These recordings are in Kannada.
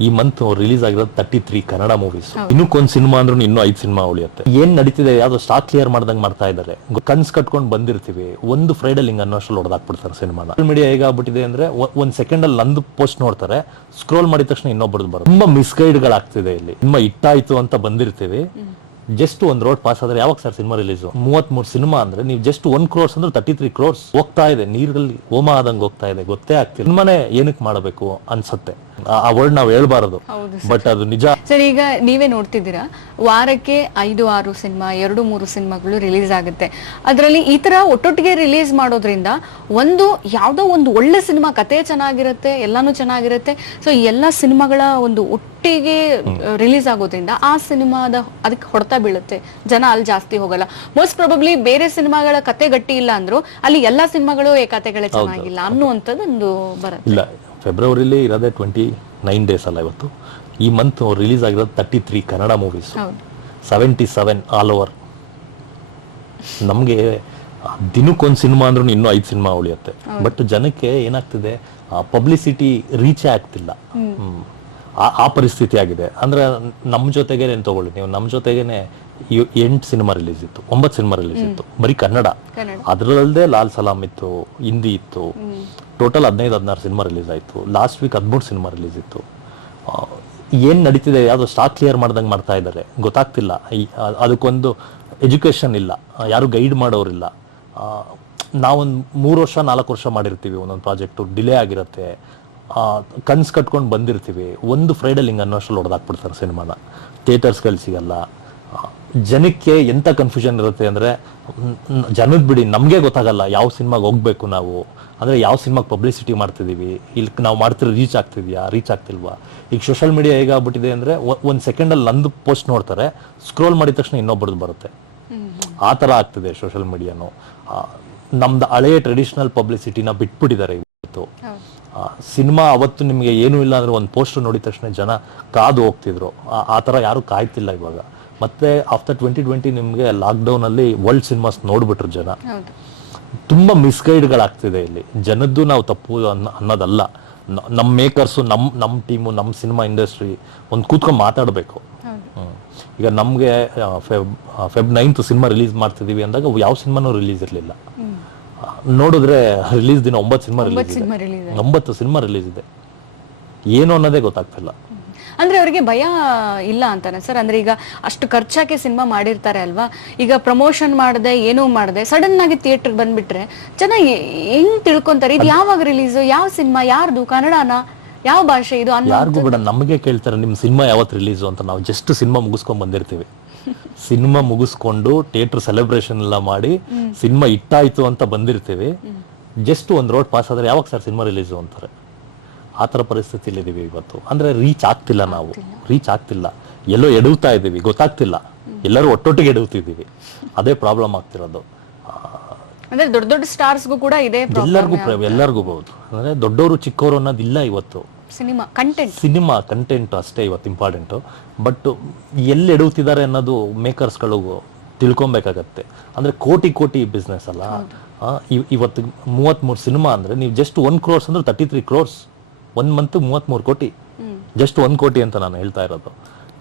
ಈ ಮಂತ್ ರಿಲೀಸ್ ಆಗಿರೋದು ತರ್ಟಿ ತ್ರೀ ಕನ್ನಡ ಮೂವೀಸ್ ಇನ್ನೊಂದ್ ಸಿನಿಮಾ ಅಂದ್ರೂ ಇನ್ನೂ ಐದು ಸಿನಿಮಾ ಉಳಿಯುತ್ತೆ. ಏನ್ ನಡೀತಿದೆ? ಯಾವ್ದು ಸ್ಟಾಕ್ ಕ್ಲಿಯರ್ ಮಾಡ್ದಂಗ್ ಮಾಡ್ತಾ ಇದ್ದಾರೆ. ಕನ್ಸ್ ಕಟ್ಕೊಂಡ್ ಬಂದಿರ್ತೀವಿ. ಒಂದು ಫ್ರೈಡಲ್ಲಿ ಹಿಂಗ್ ಅನ್ನೋಷ್ಟು ಹೊಡೆದಾಕ್ಬಿಡ್ತಾರೆ ಸಿನಿಮಾನ ಸೋಷಿಯಲ್ ಮೀಡಿಯಾ ಹೇಗಾಗ್ಬಿಟ್ಟಿದೆ ಅಂದ್ರೆ ಒ- ಒಂದ್ ಸೆಕೆಂಡ್ ಅಲ್ಲಿ ನಂದು ಪೋಸ್ಟ್ ನೋಡ್ತಾರೆ. ಸ್ಕ್ರೋಲ್ ಮಾಡಿದ ತಕ್ಷಣ ಇನ್ನೊಬ್ಬರದ್ದು ಬರುತ್ತೆ. ತುಂಬಾ ಮಿಸ್ಗೈಡ್ ಗಳಾಗ್ತಿದೆ ಇಲ್ಲಿ. ಸಿನಿಮಾ ಇಟ್ಟಾಯ್ತು ಅಂತ ಬಂದಿರ್ತೀವಿ. ಜಸ್ಟ್ ಒಂದ್ ರೋಡ್ ಪಾಸ್ ಆದ್ರೆ ಯಾವಾಗ ಸರ್ ಸಿನಿಮಾ ರಿಲೀಸ್ ಮೂವತ್ ಮೂರ್ ಸಿನಿಮಾ ಅಂದ್ರೆ ನೀವು ಜಸ್ಟ್ ಒನ್ ಕ್ರೋರ್ಸ್ ಅಂದ್ರೆ ತರ್ಟಿ ತ್ರೀ ಕ್ರೋರ್ಸ್ ಹೋಗ್ತಾ ಇದೆ. ನೀರಲ್ಲಿ ಹೋಮ ಆದಂಗೆ ಹೋಗ್ತಾ ಇದೆ. ಗೊತ್ತೇ ಆಗ್ತಿಲ್ಲ. ಸಿನಿಮಾನೇ ಏನಕ್ಕೆ ಮಾಡಬೇಕು ಅನ್ಸತ್ತೆ? ಆ- ವರ್ಡ್ ನಾವ್ ಹೇಳ್ಬಾರದು. ಬಟ್ ಅದು ನಿಜ. ಸರ್ ಈಗ ನೀವೇ ನೋಡ್ತಿದ್ದೀರಾ ವಾರಕ್ಕೆ ಐದು ಆರು ಸಿನಿಮಾ ಎರಡು ಮೂರು ಸಿನಿಮಾಗಳು ರಿಲೀಸ್ ಆಗುತ್ತೆ. ಅದರಲ್ಲಿ ಈ ತರ ಒಟ್ಟೊಟ್ಟಿಗೆ ರಿಲೀಸ್ ಮಾಡೋದ್ರಿಂದ ಒಂದು ಯಾವ್ದೋ ಒಂದು ಒಳ್ಳೆ ಸಿನಿಮಾ ಕತೆ ಚೆನ್ನಾಗಿರುತ್ತೆ ಎಲ್ಲಾನು ಚೆನ್ನಾಗಿರುತ್ತೆ. ಸೊ ಎಲ್ಲ ಸಿನಿಮಾಗಳ ಒಂದು ಒಟ್ಟಿಗೆ ರಿಲೀಸ್ ಆಗೋದ್ರಿಂದ ಆ ಸಿನಿಮಾದ ಅದಕ್ಕೆ ಹೊಡೆತ ಬೀಳುತ್ತೆ. ಜನ ಅಲ್ಲಿ ಜಾಸ್ತಿ ಹೋಗಲ್ಲ. ಮೋಸ್ಟ್ ಪ್ರಾಬಬ್ಲಿ ಬೇರೆ ಸಿನಿಮಾಗಳ ಕತೆ ಗಟ್ಟಿ ಇಲ್ಲ ಅಂದ್ರು ಅಲ್ಲಿ ಎಲ್ಲಾ ಸಿನಿಮಾಗಳು ಏಕತೆಗಳೇ ಕತೆಗಳೇ ಚೆನ್ನಾಗಿಲ್ಲ ಅನ್ನುವಂಥದ್ದು ಒಂದು ಬರುತ್ತೆ ಫೆಬ್ರವರಿಲಿ ಇರೋದೇ ಟ್ವೆಂಟಿ ನೈನ್ ಡೇಸ್ ಅಲ್ಲ ಇವತ್ತು. ಈ ಮಂತ್ ರಿಲೀಸ್ ಆಗಿರೋದು thirty three Kannada movies seventy seven all over ನಮಗೆ ದಿನಕ್ಕೊಂದು ಸಿನಿಮಾ ಅಂದ್ರೂ ಇನ್ನೂ ಐದು ಸಿನಿಮಾ ಉಳಿಯುತ್ತೆ. ಬಟ್ ಜನಕ್ಕೆ ಏನಾಗ್ತಿದೆ? ಪಬ್ಲಿಸಿಟಿ ರೀಚೇ ಆಗ್ತಿಲ್ಲ. ಹ್ಮ್. ಆ- ಆ ಪರಿಸ್ಥಿತಿ ಆಗಿದೆ. ಅಂದ್ರೆ ನಮ್ಮ ಜೊತೆಗೇನೆ ತಗೊಳ್ಳಿ. ನೀವು ನಮ್ಮ ಜೊತೆಗೇನೆ ಎಂಟು ಸಿನಿಮಾ ರಿಲೀಸ್ ಇತ್ತು ಒಂಬತ್ತು ಸಿನಿಮಾ ರಿಲೀಸ್ ಇತ್ತು. ಬರೀ ಕನ್ನಡ. ಅದರಲ್ಲದೆ ಲಾಲ್ ಸಲಾಂ ಇತ್ತು ಹಿಂದಿ ಇತ್ತು. ಟೋಟಲ್ ಹದಿನೈದು ಹದಿನಾರು ಸಿನಿಮಾ ರಿಲೀಸ್ ಆಯಿತು. ಲಾಸ್ಟ್ ವೀಕ್ ಹದಿಮೂರು ಸಿನಿಮಾ ರಿಲೀಸ್ ಇತ್ತು. ಏನು ನಡೀತಿದೆ ಯಾವುದೋ ಸ್ಟಾಕ್ ಕ್ಲಿಯರ್ ಮಾಡ್ದಂಗೆ ಮಾಡ್ತಾ ಇದ್ದಾರೆ. ಗೊತ್ತಾಗ್ತಿಲ್ಲ. ಅದಕ್ಕೊಂದು ಎಜುಕೇಷನ್ ಇಲ್ಲ. ಯಾರು ಗೈಡ್ ಮಾಡೋರಿಲ್ಲ. ನಾವೊಂದು ಮೂರು ವರ್ಷ ನಾಲ್ಕು ವರ್ಷ ಮಾಡಿರ್ತೀವಿ ಒಂದೊಂದು ಪ್ರಾಜೆಕ್ಟು ಡಿಲೇ ಆಗಿರುತ್ತೆ. ಕನ್ಸ್ ಕಟ್ಕೊಂಡು ಬಂದಿರ್ತೀವಿ. ಒಂದು ಫ್ರೈಡಲ್ಲಿ ಹಿಂಗೆ ಅನ್ನೋಷ್ಟು ಹೊಡೆದಾಕ್ಬಿಡ್ತಾರೆ ಸಿನಿಮಾನ. ಥಿಯೇಟರ್ಸ್ಗಳು ಸಿಗಲ್ಲ. ಜನಕ್ಕೆ ಎಂತ ಕನ್ಫ್ಯೂಷನ್ ಇರುತ್ತೆ ಅಂದ್ರೆ ಜನದ್ ಬಿಡಿ ನಮ್ಗೆ ಗೊತ್ತಾಗಲ್ಲ ಯಾವ ಸಿನಿಮಾಗೆ ಹೋಗ್ಬೇಕು ನಾವು. ಅಂದ್ರೆ ಯಾವ ಸಿನಿಮಾಗೆ ಪಬ್ಲಿಸಿಟಿ ಮಾಡ್ತಿದೀವಿ? ಇಲ್ಲಿ ನಾವು ಮಾಡ್ತಿರೋ ರೀಚ್ ಆಗ್ತಿದ್ಯಾ? ರೀಚ್ ಆಗ್ತಿಲ್ವಾ? ಈಗ ಸೋಷಲ್ ಮೀಡಿಯಾ ಹೇಗಾಗ್ಬಿಟ್ಟಿದೆ ಅಂದ್ರೆ ಒಂದ್ ಸೆಕೆಂಡ್ ಅಲ್ಲಿ ನಂದು ಪೋಸ್ಟ್ ನೋಡ್ತಾರೆ ಸ್ಕ್ರೋಲ್ ಮಾಡಿದ ತಕ್ಷಣ ಇನ್ನೊಬ್ಬರದ್ದು ಬರುತ್ತೆ. ಆ ಥರ ಆಗ್ತಿದೆ ಸೋಷಲ್ ಮೀಡಿಯಾನು ನಮ್ದು ಹಳೆಯ ಟ್ರೆಡಿಷನಲ್ ಪಬ್ಲಿಸಿಟಿನ ಬಿಟ್ಬಿಟ್ಟಿದ್ದಾರೆ ಇವತ್ತು. ಸಿನಿಮಾ ಅವತ್ತು ನಿಮಗೆ ಏನೂ ಇಲ್ಲ ಅಂದ್ರೆ ಒಂದು ಪೋಸ್ಟರ್ ನೋಡಿದ ತಕ್ಷಣ ಜನ ಕಾದು ಹೋಗ್ತಿದ್ರು. ಆ ಥರ ಯಾರು ಕಾಯ್ತಿಲ್ಲ ಇವಾಗ. ಮತ್ತೆ ಆಫ್ಟರ್ ಟ್ವೆಂಟಿ ಟ್ವೆಂಟಿ ನಿಮಗೆ ಲಾಕ್ಡೌನ್ ಅಲ್ಲಿ ವರ್ಲ್ಡ್ ಸಿನಿಮಾಸ್ ನೋಡ್ಬಿಟ್ರು ಜನ. ತುಂಬಾ ಮಿಸ್ಗೈಡ್ಗಳಾಗ್ತಿದೆ ಇಲ್ಲಿ. ಜನದ್ದು ನಾವು ತಪ್ಪು ಅನ್ನ- ಅನ್ನೋದಲ್ಲ. ನಮ್ಮ ಮೇಕರ್ಸು ನಮ್ಮ ನಮ್ಮ ಟೀಮು ನಮ್ಮ ಸಿನಿಮಾ ಇಂಡಸ್ಟ್ರಿ ಒಂದು ಕೂತ್ಕೊಂಡು ಮಾತಾಡಬೇಕು. ಈಗ ನಮಗೆ Feb Feb ninth cinema release ಮಾಡ್ತಿದೀವಿ ಅಂದಾಗ ಯಾವ ಸಿನಿಮಾನೂ ರಿಲೀಸ್ ಇರಲಿಲ್ಲ. ನೋಡಿದ್ರೆ ರಿಲೀಸ್ ದಿನ ಒಂಬತ್ತು ಸಿನಿಮಾ ರಿಲೀಸ್ ಇದೆ. ಸಿನಿಮಾ ರಿಲೀಸ್ ಒಂಬತ್ತು ಸಿನಿಮಾ ರಿಲೀಸ್ ಇದೆ. ಏನು ಅನ್ನೋದೇ ಗೊತ್ತಾಗ್ತಿಲ್ಲ. ಅಂದ್ರೆ ಅವರಿಗೆ ಭಯ ಇಲ್ಲ ಅಂತಾನೆ ಸರ್. ಅಂದ್ರೆ ಈಗ ಅಷ್ಟು ಖರ್ಚಾಕೆ ಸಿನಿಮಾ ಮಾಡಿರ್ತಾರೆ ಅಲ್ವಾ? ಈಗ ಪ್ರಮೋಷನ್ ಮಾಡದೆ ಏನೂ ಮಾಡದೆ ಸಡನ್ ಆಗಿ ಥಿಯೇಟರ್ ಬಂದ್ಬಿಟ್ರೆ ಜನ ಹೆಂಗ್ ತಿಳ್ಕೊಂತಾರೆ? ಇದು ಯಾವಾಗ ರಿಲೀಸ್ ಯಾವ ಸಿನಿಮಾ ಯಾರ್ದು ಕನ್ನಡನ ಯಾವ ಭಾಷೆ ಇದು ಯಾರಿಗೂ ಬಿಡ ನಮಗೆ ಕೇಳ್ತಾರೆ ನಿಮ್ ಸಿನಿಮಾ ಯಾವತ್ ರಿಲೀಸ್ ಅಂತ ನಾವು ಜಸ್ಟ್ ಸಿನಿಮಾ ಮುಗಿಸ್ಕೊಂಡ್ ಬಂದಿರ್ತೀವಿ. ಸಿನಿಮಾ ಮುಗಿಸ್ಕೊಂಡು ಥಿಯೇಟರ್ ಸೆಲೆಬ್ರೇಷನ್ ಎಲ್ಲ ಮಾಡಿ ಸಿನಿಮಾ ಇಟ್ಟಾಯ್ತು ಅಂತ ಬಂದಿರ್ತೀವಿ. ಜಸ್ಟ್ ಒಂದ್ ರೋಡ್ ಪಾಸ್ ಆದ್ರೆ ಯಾವಾಗ ಸರ್ ಸಿನಿಮಾ ರಿಲೀಸು ಅಂತಾರೆ? ಆ ಥರ ಪರಿಸ್ಥಿತಿಲಿ ಇದೀವಿ ಇವತ್ತು. ಅಂದ್ರೆ ರೀಚ್ ಆಗ್ತಿಲ್ಲ ನಾವು. ರೀಚ್ ಆಗ್ತಿಲ್ಲ. ಎಲ್ಲೋ ಎಡುತ್ತಾ ಇದ್ದೀವಿ. ಗೊತ್ತಾಗ್ತಿಲ್ಲ. ಎಲ್ಲರೂ ಒಟ್ಟೊಟ್ಟಿಗೆ ಎಡುತ್ತಿದ್ದೀವಿ ಅದೇ ಪ್ರಾಬ್ಲಮ್ ಆಗ್ತಿರೋದು. ಅಂದ್ರೆ ದೊಡ್ಡ ದೊಡ್ಡ ಸ್ಟಾರ್ಸ್ಗೂ ಕೂಡ ಇದೆ ಎಲ್ಲರಿಗೂ ಎಲ್ಲರಿಗೂ ಬಹುದು ಅಂದರೆ ದೊಡ್ಡವರು ಚಿಕ್ಕವರು ಅನ್ನೋದಿಲ್ಲ ಇವತ್ತು. ಸಿನಿಮಾ ಕಂಟೆಂಟ್ ಸಿನಿಮಾ ಕಂಟೆಂಟ್ ಅಷ್ಟೇ ಇವತ್ತು ಇಂಪಾರ್ಟೆಂಟು ಬಟ್ ಎಲ್ಲಿ ಎಡುತ್ತಿದ್ದಾರೆ ಅನ್ನೋದು ಮೇಕರ್ಸ್ಗಳು ತಿಳ್ಕೊಬೇಕಾಗತ್ತೆ. ಅಂದ್ರೆ ಕೋಟಿ ಕೋಟಿ ಬಿಸ್ನೆಸ್ ಅಲ್ಲ. ಇವತ್ತು ಮೂವತ್ಮೂರು ಸಿನಿಮಾ ಅಂದ್ರೆ ನೀವು ಜಸ್ಟ್ ಒನ್ ಕ್ರೋರ್ಸ್ ಅಂದ್ರೆ thirty three crores one month ಮೂವತ್ಮೂರು ಕೋಟಿ. ಜಸ್ಟ್ ಒಂದ್ ಕೋಟಿ ಅಂತ ನಾನು ಹೇಳ್ತಾ ಇರೋದು.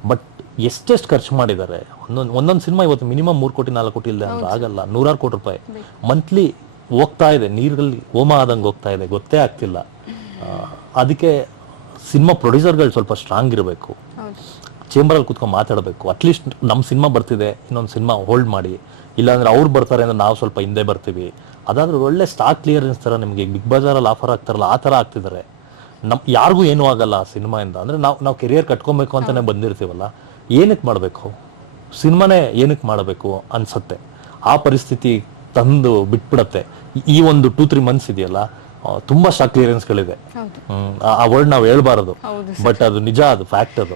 ಬಟ್ ಎಷ್ಟೆಷ್ಟು ಖರ್ಚು ಮಾಡಿದ್ದಾರೆ? ಒಂದೊಂದು ಒಂದೊಂದು ಸಿನಿಮಾ ಇವತ್ತು ಮಿನಿಮಮ್ ಮೂರು ಕೋಟಿ ನಾಲ್ಕು ಕೋಟಿ ಇಲ್ಲದೆ ಅಂದ್ರೆ ಆಗಲ್ಲ. ನೂರಾರು ಕೋಟಿ ರೂಪಾಯಿ. ಮಂತ್ಲಿ ಹೋಗ್ತಾ ಇದೆ. ನೀರಲ್ಲಿ ಹೋಮ ಆದಂಗೆ ಹೋಗ್ತಾ ಇದೆ. ಗೊತ್ತೇ ಆಗ್ತಿಲ್ಲ. ಅದಕ್ಕೆ ಸಿನಿಮಾ ಪ್ರೊಡ್ಯೂಸರ್ಗಳು ಸ್ವಲ್ಪ ಸ್ಟ್ರಾಂಗ್ ಇರಬೇಕು. ಚೇಂಬರಲ್ಲಿ ಕುತ್ಕೊಂಡು ಮಾತಾಡಬೇಕು. ಅಟ್ಲೀಸ್ಟ್ ನಮ್ಮ ಸಿನಿಮಾ ಬರ್ತಿದೆ. ಇನ್ನೊಂದು ಸಿನಿಮಾ ಹೋಲ್ಡ್ ಮಾಡಿ. ಇಲ್ಲಾಂದ್ರೆ ಅವ್ರು ಬರ್ತಾರೆ ಅಂದ್ರೆ ನಾವು ಸ್ವಲ್ಪ ಹಿಂದೆ ಬರ್ತೀವಿ. ಅದಾದ್ರೆ ಒಳ್ಳೆ ಸ್ಟಾಕ್ ಕ್ಲಿಯರೆನ್ಸ್ ಥರ ನಿಮಗೆ ಬಿಗ್ ಬಜಾರಲ್ಲಿ ಆಫರ್ ಆಗ್ತಾರಲ್ಲ ಆ ಥರ ಆಗ್ತಿದ್ದಾರೆ. ನಮ್ ಯಾರಿಗೂ ಏನೂ ಆಗಲ್ಲ ಆ ಸಿನಿಮಾಯಿಂದ. ಅಂದ್ರೆ ನಾವು ನಾವು ಕೆರಿಯರ್ ಕಟ್ಕೊಬೇಕು ಅಂತಾನೆ ಬಂದಿರ್ತೀವಲ್ಲ ಏನಕ್ಕೆ ಮಾಡಬೇಕು? ಸಿನಿಮಾನೇ ಏನಕ್ಕೆ ಮಾಡಬೇಕು ಅನ್ಸತ್ತೆ. ಆ ಪರಿಸ್ಥಿತಿ ತಂದು ಬಿಟ್ಬಿಡತ್ತೆ. ಈ- ಒಂದು ಟೂ ತ್ರೀ ಮಂತ್ಸ್ ಇದೆಯಲ್ಲ ತುಂಬಾ ಸ್ಟಾಕ್ ಕ್ಲಿಯರೆನ್ಸ್ಗಳಿದೆ ಆ ವರ್ಡ್ ನಾವು ಹೇಳ್ಬಾರದು. ಬಟ್ ಅದು ನಿಜ ಅದು ಫ್ಯಾಕ್ಟ್ ಅದು.